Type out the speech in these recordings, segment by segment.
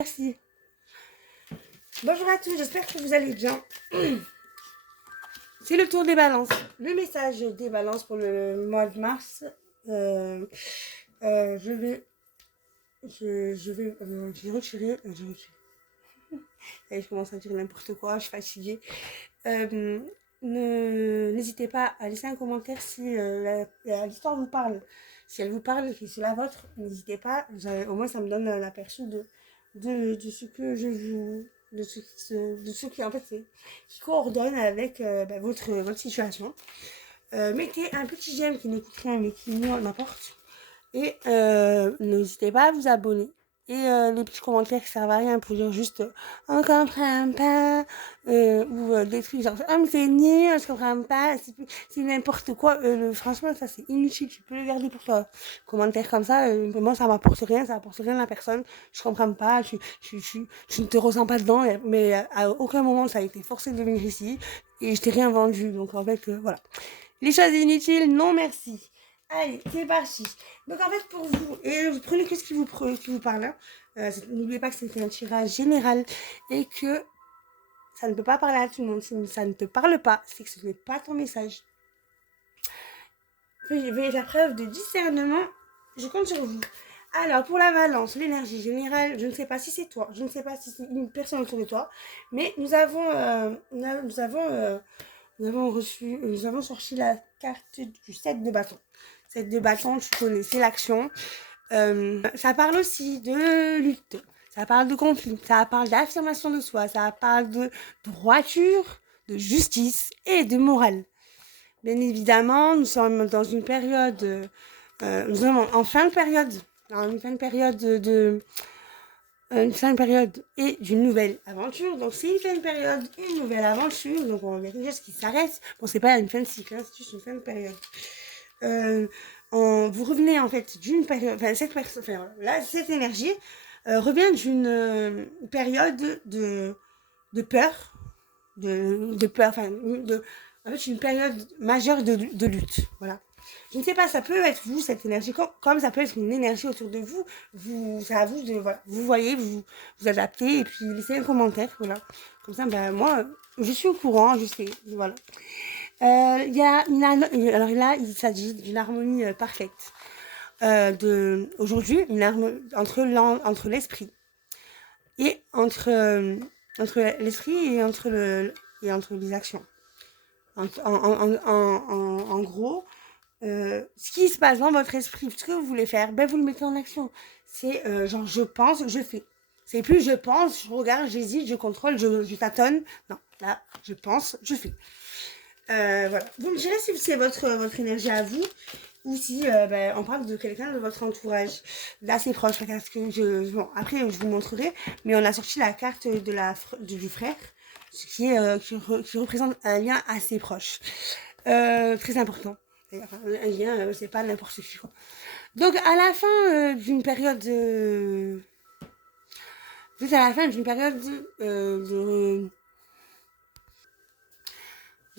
Merci. Bonjour à tous, j'espère que vous allez bien. C'est le tour des balances. Le message des balances pour le mois de mars. J'ai retiré. Et je commence à dire n'importe quoi, je suis fatiguée. N'hésitez pas à laisser un commentaire si l'histoire vous parle. Si elle vous parle, si c'est la vôtre, n'hésitez pas. Au moins, ça me donne l'aperçu de ce que je vous. De ce qui, en fait, qui coordonne avec votre situation. Mettez un petit j'aime qui ne coûte rien mais qui nous n'importe. Et n'hésitez pas à vous abonner. Et les petits commentaires qui servent à rien pour dire juste on comprend pas ou des trucs genre mais c'est nul, je comprends pas, c'est n'importe quoi. Franchement, ça c'est inutile, tu peux le garder pour toi. Commentaires comme ça, moi ça m'apporte rien, ça apporte rien à la personne. Je comprends pas, je ne te ressens pas dedans, mais à aucun moment ça a été forcé de venir ici et je t'ai rien vendu. Donc en fait, voilà. Les choses inutiles, non merci. Allez, c'est parti. Donc en fait pour vous, et vous prenez que ce qui vous parle. Hein. N'oubliez pas que c'est un tirage général et que ça ne peut pas parler à tout le monde. Si ça ne te parle pas, c'est que ce n'est pas ton message. Veuillez faire preuve de discernement. Je compte sur vous. Alors pour la balance, l'énergie générale, je ne sais pas si c'est toi, je ne sais pas si c'est une personne autour de toi, mais nous avons sorti la carte du 7 de bâton. 7 de bâton, tu connais, c'est l'action. Ça parle aussi de lutte, ça parle de conflit, ça parle d'affirmation de soi, ça parle de droiture, de justice et de morale. Bien évidemment, nous sommes dans une période, nous sommes en fin de période, une fin de période et d'une nouvelle aventure. Donc c'est une fin de période, une nouvelle aventure. Donc on a quelque chose qui s'arrête. Bon, c'est pas une fin de cycle, hein, c'est juste une fin de période. Vous revenez en fait d'une période, cette énergie revient d'une période de peur, de peur, en fait une période majeure de lutte, voilà. Je ne sais pas, ça peut être vous, cette énergie, comme ça peut être une énergie autour de vous, c'est à vous de, voilà, vous voyez, vous adaptez, et puis laissez un commentaire, voilà. Comme ça, moi, je suis au courant, je sais, voilà. Alors là, il s'agit d'une harmonie parfaite. Aujourd'hui, une harmonie entre l'esprit et entre l'esprit et entre les actions. En gros, ce qui se passe dans votre esprit, ce que vous voulez faire, vous le mettez en action. C'est genre je pense, je fais. C'est plus je pense, je regarde, j'hésite, je contrôle, je tâtonne. Non, là, je pense, je fais. Voilà. Vous me direz si c'est votre énergie à vous ou si on parle de quelqu'un de votre entourage, d'assez proche. Parce que après, je vous montrerai, mais on a sorti la carte du frère, ce qui représente un lien assez proche. Très important. Un lien, c'est pas n'importe qui. Quoi. Donc, à la fin d'une période. Juste à la fin d'une période de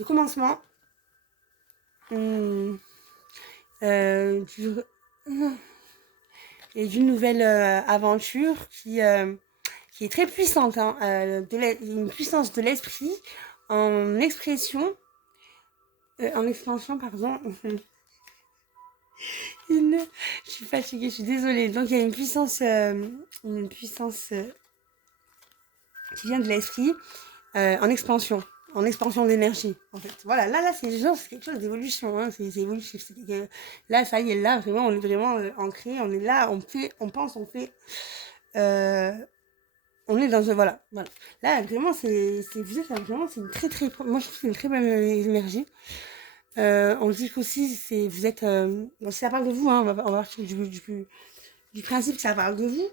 commencement. Et d'une nouvelle aventure qui est très puissante, hein, une puissance de l'esprit en expression, en expansion, pardon. Je suis fatiguée, je suis désolée. Donc il y a une puissance qui vient de l'esprit en expansion d'énergie en fait. Voilà, là c'est quelque chose d'évolution, hein, c'est évolutif. Là ça y est, là vraiment on est vraiment ancré, on est là, on pense, on fait. On est dans voilà. Là vraiment vous êtes vraiment, c'est une très très, moi je trouve que c'est une très belle énergie. On dit qu'aussi vous êtes bon, si ça parle de vous, hein, on va partir du principe que ça parle de vous.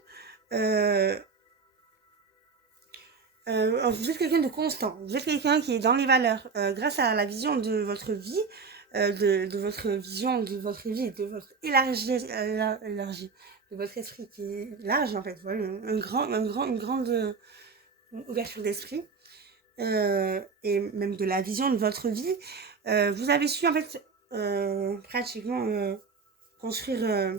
Vous êtes quelqu'un de constant, vous êtes quelqu'un qui est dans les valeurs, grâce à la vision de votre vie, de votre vision de votre vie, de votre élargie, de votre esprit qui est large en fait, voilà, une grande ouverture d'esprit, et même de la vision de votre vie. Vous avez su en fait pratiquement construire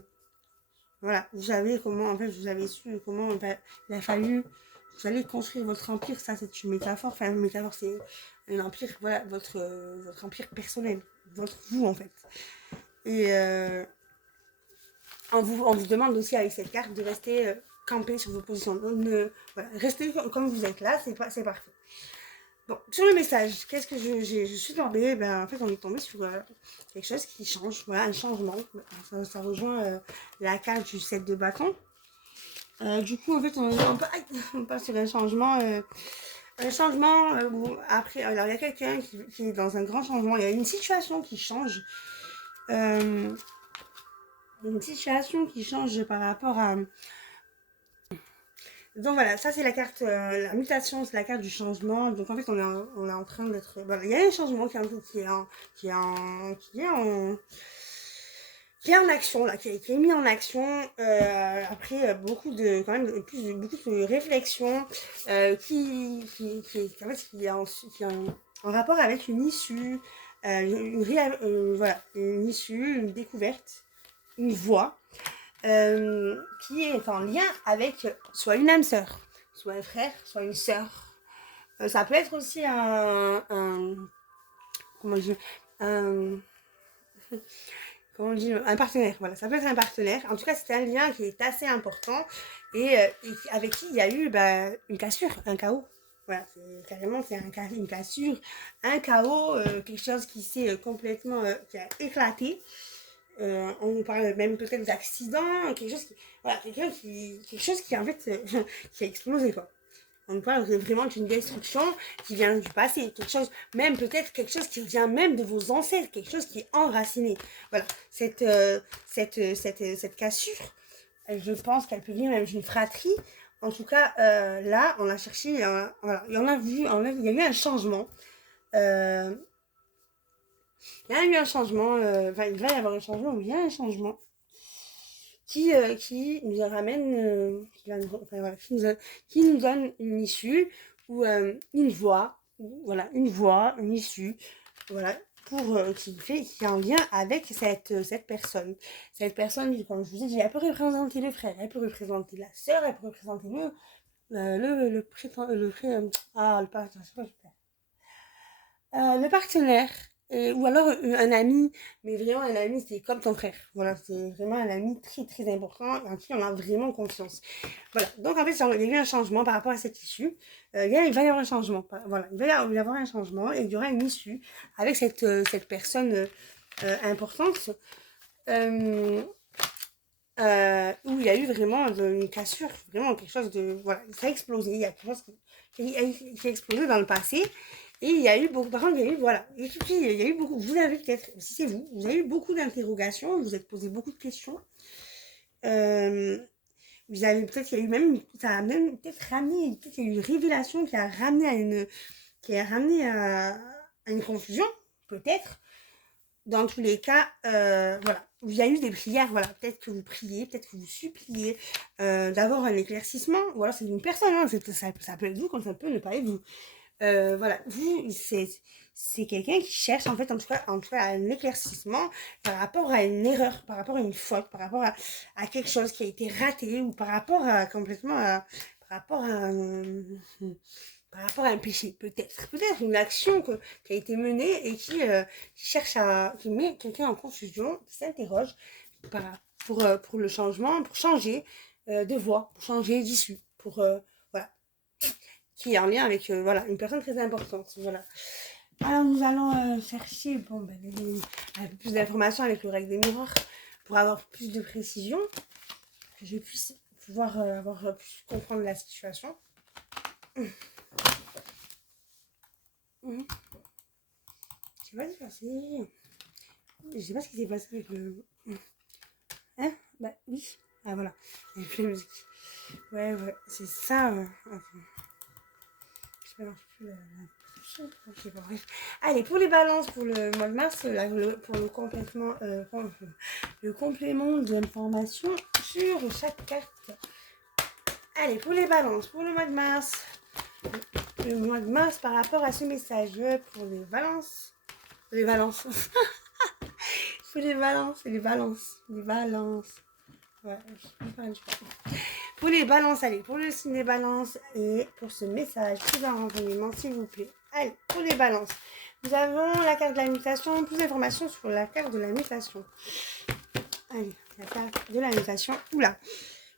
Voilà, vous savez comment, en fait, vous avez su comment il a fallu, vous allez construire votre empire, ça c'est une métaphore, enfin une métaphore c'est un empire, voilà, votre empire personnel, votre vous en fait. Et on vous demande aussi avec cette carte de rester campé sur vos positions. Donc, voilà, restez comme vous êtes là, c'est parfait. Bon, sur le message, qu'est-ce que je suis tombée, ben, en fait, on est tombé sur quelque chose qui change, voilà, un changement. Ça rejoint la carte du 7 de bâton. Du coup, en fait, on passe sur un changement où après, alors il y a quelqu'un qui est dans un grand changement, il y a une situation qui change. Euh, une situation qui change par rapport à, donc voilà, ça c'est la carte, la mutation, c'est la carte du changement. Donc en fait, on est en train d'être. Voilà, il y a un changement qui est en, qui est en, qui est en action, là, qui est mis en action après quand même, beaucoup de réflexion en fait, qui est en rapport avec une issue, voilà, une issue, une découverte, une voie qui est en lien avec soit une âme sœur, soit un frère, soit une sœur. Ça peut être aussi comment dire, un, comment dire, un partenaire. Voilà, ça peut être un partenaire. En tout cas, c'est un lien qui est assez important et avec qui il y a eu une cassure, un chaos. Voilà, carrément, une cassure, un chaos, quelque chose qui s'est complètement qui a éclaté. On nous parle même peut-être d'accident, quelque chose qui, voilà, quelque chose qui en fait, qui a explosé quoi. On nous parle vraiment d'une destruction qui vient du passé, quelque chose, même peut-être quelque chose qui vient même de vos ancêtres, quelque chose qui est enraciné. Voilà, cette cassure, je pense qu'elle peut venir même d'une fratrie. En tout cas, là, on a cherché, voilà, il y en a vu, il y a eu un changement. Euh, il y a eu un changement, il va y avoir un changement, il y a un changement qui nous ramène, qui nous donne une issue ou une voie, voilà, une issue, voilà, qui est en lien avec cette personne. Cette personne, comme je vous ai dit, elle peut représenter le frère, elle peut représenter la sœur, elle peut représenter le partenaire, ou alors un ami, mais vraiment un ami, c'est comme ton frère. Voilà, c'est vraiment un ami très très important en qui on a vraiment confiance. Voilà, donc en fait, il y a eu un changement par rapport à cette issue. Il va y avoir un changement. Voilà, il va y avoir un changement et il y aura une issue avec cette personne importante où il y a eu vraiment une cassure, vraiment quelque chose de. Voilà, ça a explosé. Il y a quelque chose qui a explosé dans le passé. Et il y a eu beaucoup, par contre, il y a eu, voilà, et puis, il y a eu beaucoup, vous avez peut-être, si c'est vous, vous avez eu beaucoup d'interrogations, vous vous êtes posé beaucoup de questions. Euh, vous avez peut-être, il y a eu même, ça a même peut-être ramené, peut-être qu'il y a eu une révélation qui a ramené à une confusion, peut-être. Dans tous les cas, voilà, il y a eu des prières, voilà, peut-être que vous priez, peut-être que vous suppliez d'avoir un éclaircissement, ou alors c'est une personne, hein, ça peut être vous, comme ça peut ne pas être vous. Voilà, vous, c'est quelqu'un qui cherche en tout cas un éclaircissement par rapport à une erreur, par rapport à une faute, par rapport à quelque chose qui a été raté ou par rapport à complètement par rapport à par rapport à un péché, peut-être une action qui a été menée et qui cherche qui met quelqu'un en confusion, qui s'interroge pour le changement, pour changer de voie, pour changer d'issue, voilà, qui est en lien avec voilà, une personne très importante. Voilà. Alors nous allons chercher un peu plus d'informations avec le règle des miroirs pour avoir plus de précision, que je puisse pouvoir plus comprendre la situation. Je sais pas ce qui s'est passé. Je sais pas ce qui s'est passé avec le. Hein. Bah oui. Ah voilà. Il y a plus de musique. Ouais, c'est ça. Je balance plus Ok, bon, bref. Allez, pour les balances, pour le mois de mars, pour le complément d'information sur chaque carte. Allez, pour les balances, pour le mois de mars. Le mois de mars par rapport à ce message. Pour les balances. Les balances. Pour les balances. Les balances. Les balances. Ouais, pour les balances, allez, pour le signe des balances et pour ce message, plus d'un renseignement, s'il vous plaît. Allez, pour les balances. Nous avons la carte de la mutation, plus d'informations sur la carte de la mutation. Allez, la carte de la mutation. Oula.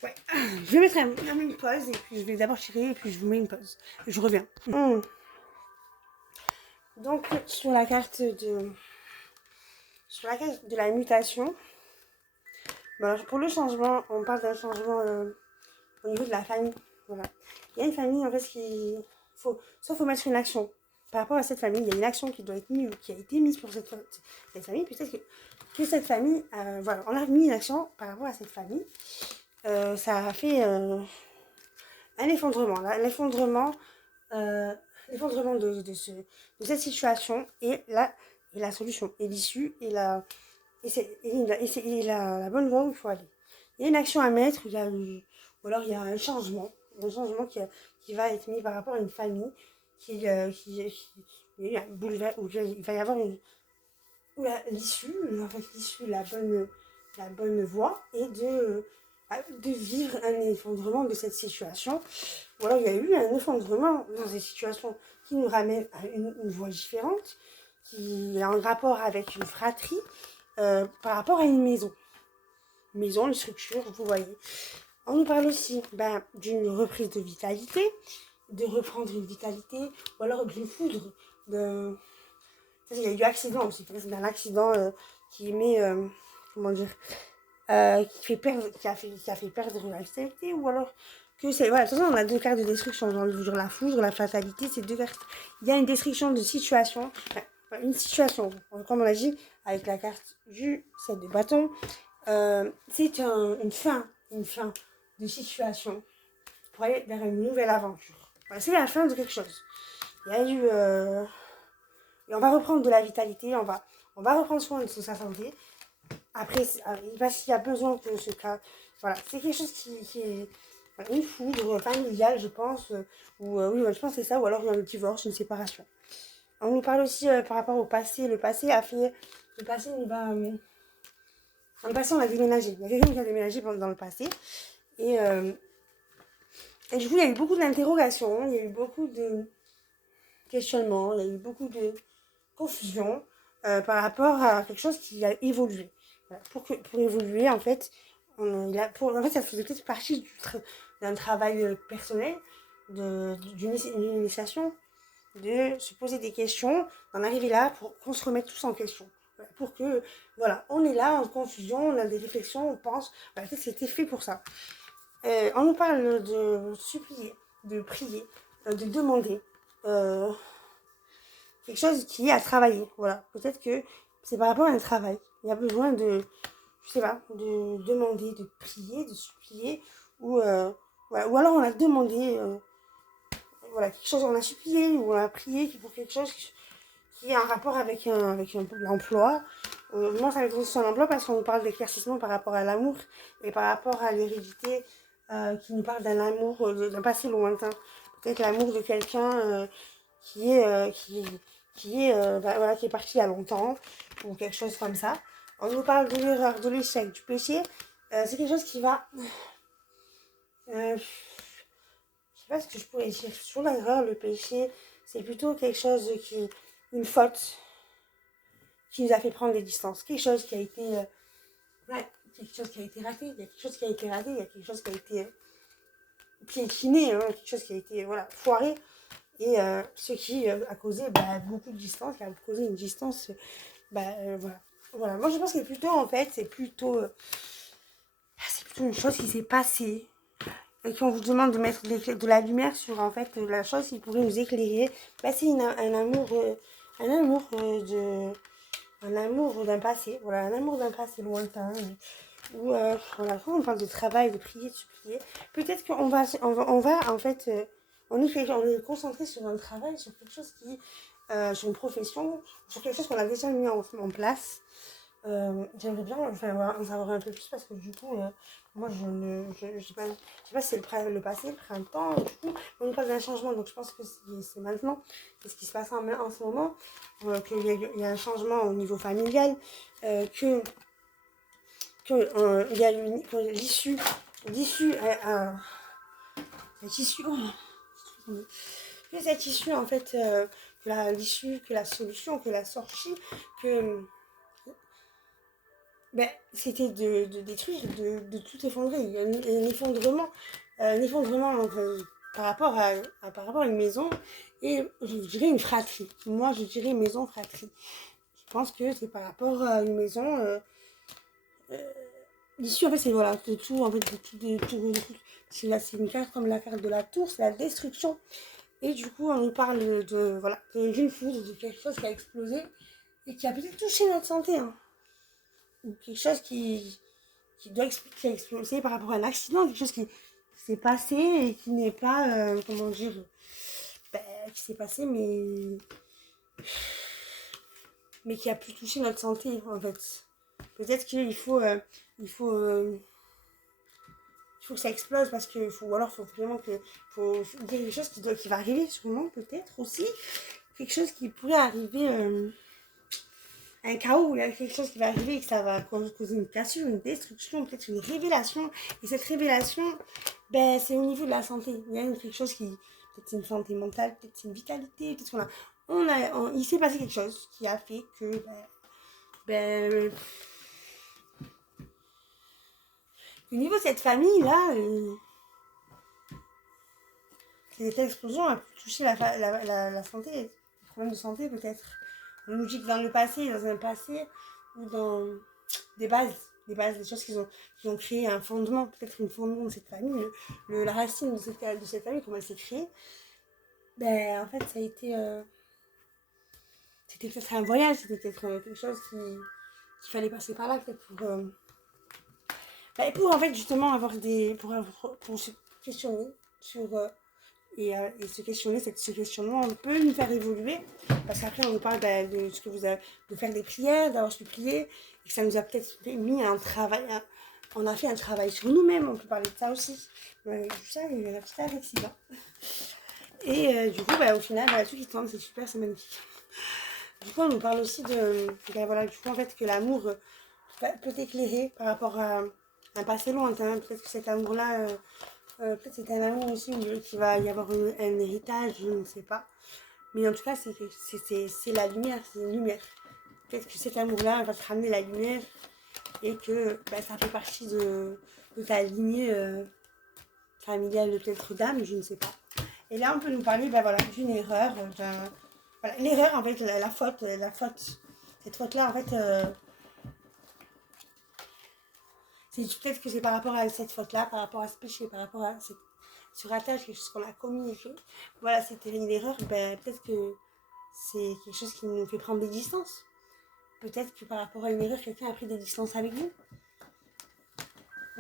Ouais, je vais mettre une pause et puis je vais d'abord tirer et puis je vous mets une pause. Je reviens. Donc, sur la carte de la mutation, bon, alors pour le changement, on parle d'un changement au niveau de la famille. Voilà. Il y a une famille, en fait, faut mettre une action. Par rapport à cette famille, il y a une action qui doit être mise, qui a été mise pour cette famille. Peut-être que cette famille, voilà, on a mis une action par rapport à cette famille. Ça a fait un effondrement. L'effondrement de cette situation et la solution, et l'issue, et la bonne voie où il faut aller. Il y a une action à mettre, ou alors il y a un changement qui va être mis par rapport à une famille, il y a un boulevard, où il va y avoir l'issue, la bonne voie, et de vivre un effondrement de cette situation. Ou alors il y a eu un effondrement dans cette situation qui nous ramène à une voie différente, qui est en rapport avec une fratrie, par rapport à une maison, une structure, vous voyez. On nous parle aussi d'une reprise de vitalité, de reprendre une vitalité, ou alors d'une foudre. Il y a eu accident aussi, c'est un accident qui met, comment dire, qui a fait perdre la vitalité, ou alors que c'est, voilà, de toute façon on a deux cartes de destruction, genre la foudre, la fatalité, c'est deux cartes. Il y a une destruction de situation, une situation, comme on l'a dit, avec la carte du 7 de bâton, c'est une fin de situation pour aller vers une nouvelle aventure. Voilà, c'est la fin de quelque chose. Il y a eu... et on va reprendre de la vitalité, on va reprendre soin de sa santé. Après, parce qu'il y a besoin que ce cas... Voilà, c'est quelque chose qui est une foudre familiale, je pense. Oui, je pense que c'est ça, ou alors un divorce, une séparation. On nous parle aussi par rapport au passé. Le passé, il va... dans le passé, on a déménagé. Il y a quelqu'un qui a déménagé dans le passé. Et du coup, il y a eu beaucoup d'interrogations, il y a eu beaucoup de questionnements, il y a eu beaucoup de confusion par rapport à quelque chose qui a évolué. Voilà. Pour évoluer, en fait, ça faisait peut-être partie d'un travail personnel, d'une initiation, de se poser des questions, d'en arriver là pour qu'on se remette tous en question. Voilà, pour que, voilà, on est là en confusion, on a des réflexions, on pense, voilà, c'était fait pour ça. On nous parle de supplier, de prier, de demander quelque chose qui est à travailler. Voilà, peut-être que c'est par rapport à un travail. Il y a besoin de, je sais pas, de demander, de prier, de supplier, voilà. Ou alors on a demandé, voilà, quelque chose, on a supplié ou on a prié pour quelque chose qui est en rapport avec l'emploi. Moi, ça m'intéresse sur l'emploi parce qu'on nous parle d'éclaircissement par rapport à l'amour et par rapport à l'hérédité, qui nous parle d'un amour, d'un passé lointain. Peut-être l'amour de quelqu'un qui est, voilà, qui est parti il y a longtemps, ou quelque chose comme ça. On nous parle de l'erreur, de l'échec, du péché. C'est quelque chose qui va... je sais pas ce que je pourrais dire. Sur l'erreur, le péché, c'est plutôt quelque chose une faute qui nous a fait prendre des distances. Quelque chose qui a été... quelque chose qui a été raté. Il y a quelque chose qui a été raté. Il y a quelque chose qui a été piétiné. Quelque chose qui a été foiré. Et ce qui a causé beaucoup de distance, qui a causé une distance, voilà. Moi, je pense que plutôt, en fait, c'est plutôt une chose qui s'est passée. Et qu'on vous demande de mettre de la lumière sur, en fait, la chose qui pourrait nous éclairer. C'est un amour d'un passé, voilà, un amour d'un passé lointain. Où, voilà, quand on parle de travail, de prier, de supplier, peut-être qu'on va en fait... on est concentré sur un travail, sur quelque chose sur une profession, sur quelque chose qu'on a déjà mis en place. J'aimerais bien en savoir un peu plus parce que du coup, moi je sais pas si c'est le passé, le printemps, du coup, on nous parle d'un changement, donc je pense que c'est maintenant, c'est ce qui se passe en ce moment, qu'il y a un changement au niveau familial, que il y a l'issue, que cette issue, en fait, l'issue, que la solution, que la sortie, que c'était de détruire, de tout effondrer. Il y a un effondrement par rapport à une maison et je dirais une fratrie. Moi, je dirais une maison fratrie. Je pense que c'est par rapport à une maison. L'issue, en fait, c'est voilà, de tout, en fait, de tout. C'est une carte comme la carte de la tour, c'est la destruction. Et du coup, on nous parle d'une foudre, de quelque chose qui a explosé et qui a peut-être touché notre santé. Hein. Ou quelque chose qui a explosé par rapport à un accident, quelque chose qui s'est passé et qui n'est pas, comment dire, qui s'est passé, mais qui a pu toucher notre santé, en fait. Peut-être qu'il faut, il faut, il faut que ça explose parce que, ou alors, il faut vraiment que, il y a quelque chose qui va arriver sûrement, peut-être aussi, quelque chose qui pourrait arriver, un chaos, il y a quelque chose qui va arriver et que ça va causer une cassure, une destruction, peut-être une révélation. Et cette révélation, c'est au niveau de la santé. Il y a quelque chose qui, peut-être c'est une santé mentale, peut-être c'est une vitalité, peut-être il s'est passé quelque chose qui a fait que, au niveau de cette famille-là, cette explosion a pu toucher la santé, les problèmes de santé peut-être. On nous dit que dans le passé, dans un passé, ou dans des bases, des choses qui ont créé un fondement, peut-être une fondement de cette famille, la racine de cette famille, comment elle s'est créée. En fait, ça a été... c'était peut-être un voyage, c'était peut-être quelque chose qu'il fallait passer par là, peut-être pour en fait justement avoir pour se questionner sur et se questionner, ce questionnement peut nous faire évoluer parce qu'après on nous parle de ce que vous avez, de faire des prières, d'avoir supplié et que ça nous a peut-être mis un travail, on a fait un travail sur nous-mêmes, on peut parler de ça aussi. Ça, il y a un petit accident. Et du coup, au final, tout qui tombe, c'est super, c'est magnifique. Du coup, on nous parle aussi du coup, en fait, que l'amour peut éclairer par rapport à un passé lointain. Peut-être que cet amour-là, peut-être c'est un amour aussi qu'il va y avoir un héritage, je ne sais pas. Mais en tout cas, c'est la lumière, c'est une lumière. Peut-être que cet amour-là va te ramener la lumière et que ça fait partie de ta lignée familiale, peut-être d'âme, je ne sais pas. Et là, on peut nous parler d'une erreur, l'erreur, en fait, la faute. Cette faute-là, en fait, peut-être que c'est par rapport à cette faute-là, par rapport à ce péché, par rapport à ce ratage, quelque chose qu'on a commis. Voilà, c'était une erreur. Peut-être que c'est quelque chose qui nous fait prendre des distances. Peut-être que par rapport à une erreur, quelqu'un a pris des distances avec vous.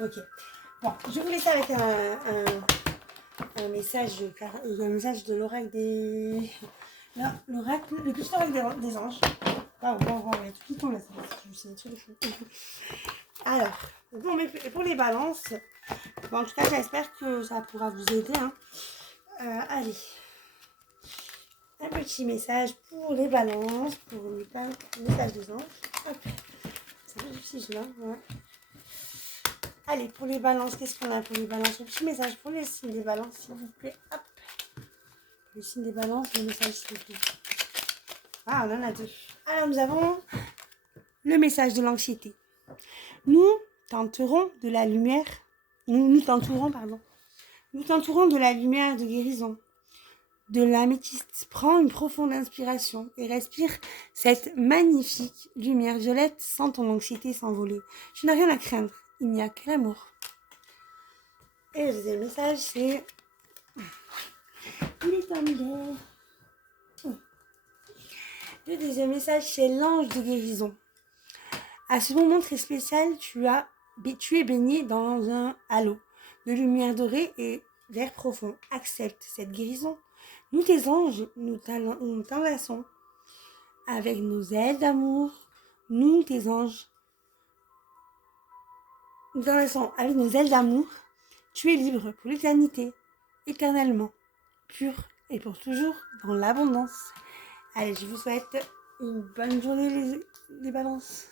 Ok. Bon, je vous laisse avec un message de l'oracle des... Là, l'oracle, le petit oracle des anges. Waouh, il y a tout qui tombe là, c'est des trucs de fou. Alors, pour les balances, en tout cas, j'espère que ça pourra vous aider. Hein. Allez, un petit message pour les balances, pour le message des anges. Hop, c'est un peu difficile là. Ouais. Allez, pour les balances, qu'est-ce qu'on a pour les balances? Un petit message pour les signes des balances, s'il vous plaît. Hop. Pour les signes des balances, le message, s'il vous plaît. Ah, on en a deux. Alors, nous avons le message de l'anxiété. Nous t'entourons de la lumière. Nous t'entourons de la lumière de guérison. De l'améthyste. Prends une profonde inspiration et respire cette magnifique lumière violette sans ton anxiété s'envoler. Tu n'as rien à craindre. Il n'y a que l'amour. Et le deuxième message, c'est... Il est terminé. Le deuxième message, c'est l'ange de guérison. À ce moment très spécial, tu es baigné dans un halo de lumière dorée et vert profond. Accepte cette guérison. Nous, tes anges, nous t'enlaçons avec nos ailes d'amour. Nous, tes anges, nous t'enlaçons avec nos ailes d'amour. Tu es libre pour l'éternité, éternellement, pur et pour toujours dans l'abondance. Allez, je vous souhaite une bonne journée les balances.